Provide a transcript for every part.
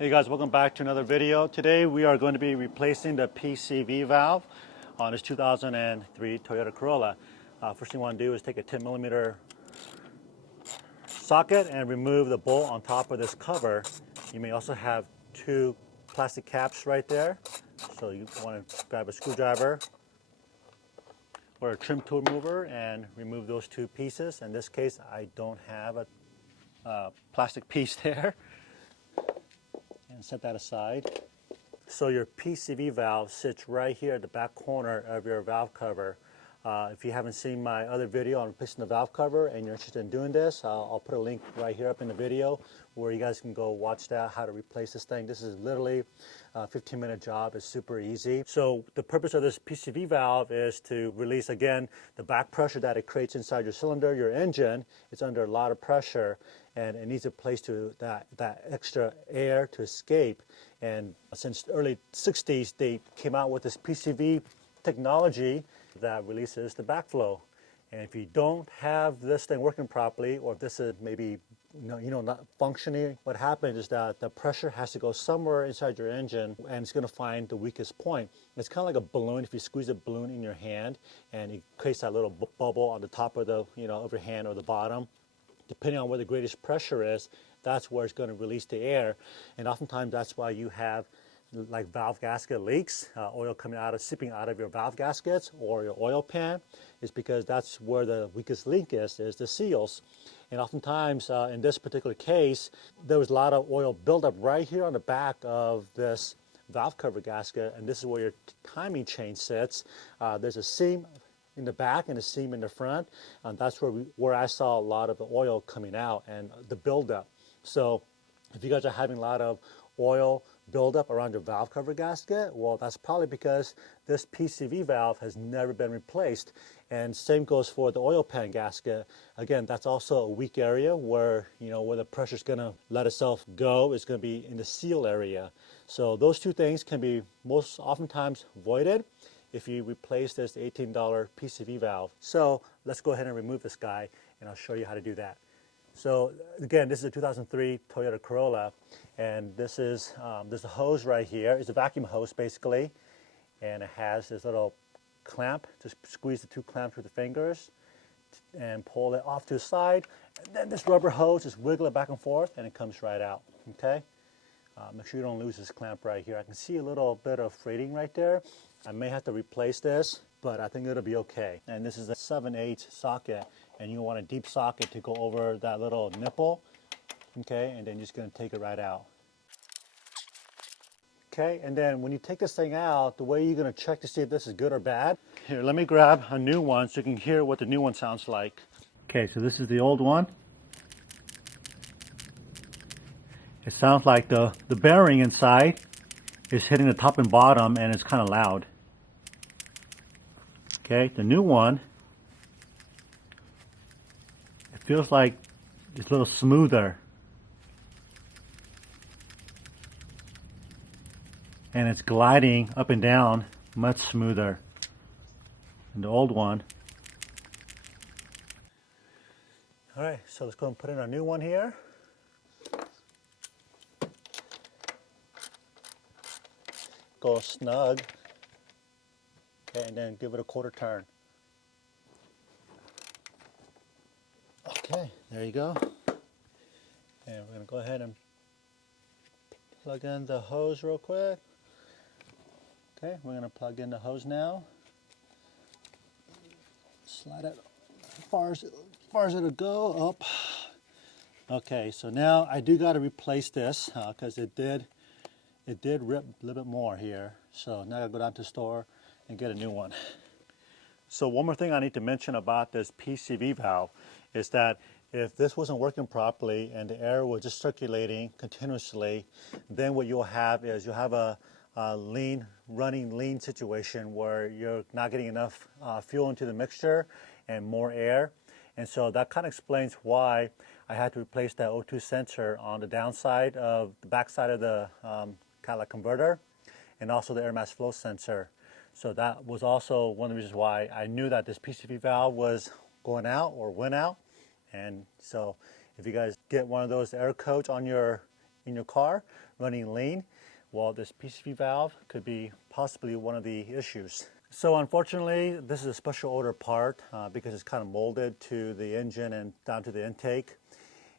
Hey guys, welcome back to another video. Today we are going to be replacing the PCV valve on this 2003 Toyota Corolla. First thing you want to do is take a 10mm socket and remove the bolt on top of this cover. You may also have two plastic caps right there. So you want to grab a screwdriver or a trim tool remover and remove those two pieces. In this case, I don't have a plastic piece there. And set that aside. So your PCV valve sits right here at the back corner of your valve cover. If you haven't seen my other video on replacing the valve cover and you're interested in doing this, I'll put a link right here up in the video where you guys can go watch that, how to replace this thing. This is literally a 15-minute job. It's super easy. So the purpose of this PCV valve is to release, again, the back pressure that it creates inside your cylinder, your engine. It's under a lot of pressure and it needs a place to that extra air to escape. And since the early 60s, they came out with this PCV technology that releases the backflow. And if you don't have this thing working properly, or if this is maybe not functioning, what happens is that the pressure has to go somewhere inside your engine and it's going to find the weakest point. It's kind of like a balloon. If you squeeze a balloon in your hand and it creates that little bubble on the top of the of your hand or the bottom, depending on where the greatest pressure is, that's where it's going to release the air. And oftentimes that's why you have like valve gasket leaks, oil coming out seeping out of your valve gaskets or your oil pan, is because that's where the weakest link is the seals. And oftentimes in this particular case, there was a lot of oil buildup right here on the back of this valve cover gasket, and this is where your timing chain sits. There's a seam in the back and a seam in the front, and that's where I saw a lot of the oil coming out and the buildup. So if you guys are having a lot of oil buildup around your valve cover gasket, well, that's probably because this PCV valve has never been replaced. And same goes for the oil pan gasket. Again, that's also a weak area where where the pressure is going to let itself go. It's going to be in the seal area. So those two things can be most oftentimes avoided if you replace this $18 PCV valve. So let's go ahead and remove this guy and I'll show you how to do that. So again, this is a 2003 Toyota Corolla, and this is there's a hose right here. It's a vacuum hose basically, and it has this little clamp. Just squeeze the two clamps with the fingers and pull it off to the side. And then this rubber hose, just wiggle it back and forth and it comes right out, okay? Make sure you don't lose this clamp right here. I can see a little bit of freighting right there. I may have to replace this, but I think it'll be okay. And this is a 7/8 socket, and you want a deep socket to go over that little nipple, okay? And then you're just gonna take it right out. Okay, and then when you take this thing out, the way you're gonna check to see if this is good or bad, here, let me grab a new one so you can hear what the new one sounds like. Okay, so this is the old one. It sounds like the bearing inside is hitting the top and bottom, and it's kind of loud. Okay, the new one, it feels like it's a little smoother. And it's gliding up and down much smoother than the old one. All right, so let's go and put in our new one here. Go snug, okay, and then give it a quarter turn. Okay, there you go. And we're gonna go ahead and plug in the hose real quick. Okay, we're gonna plug in the hose now. Slide it as far as it'll go up. Okay, so now I do gotta replace this because it did rip a little bit more here. So now I gotta go down to the store and get a new one. So one more thing I need to mention about this PCV valve is that if this wasn't working properly and the air was just circulating continuously, then what you'll have is you'll have a running lean situation where you're not getting enough fuel into the mixture and more air. And so that kind of explains why I had to replace that O2 sensor on the downside of the backside of the catalytic converter, and also the air mass flow sensor. So that was also one of the reasons why I knew that this PCV valve was going out or went out. And so if you guys get one of those air coats on your in your car running lean, well, this PCV valve could be possibly one of the issues. So unfortunately, this is a special order part because it's kind of molded to the engine and down to the intake,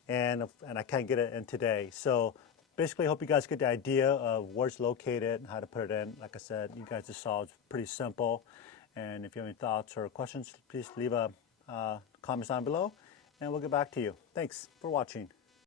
and I can't get it in today. So basically, I hope you guys get the idea of where it's located and how to put it in. Like I said, you guys just saw it's pretty simple. And if you have any thoughts or questions, please leave a comments down below, and we'll get back to you. Thanks for watching.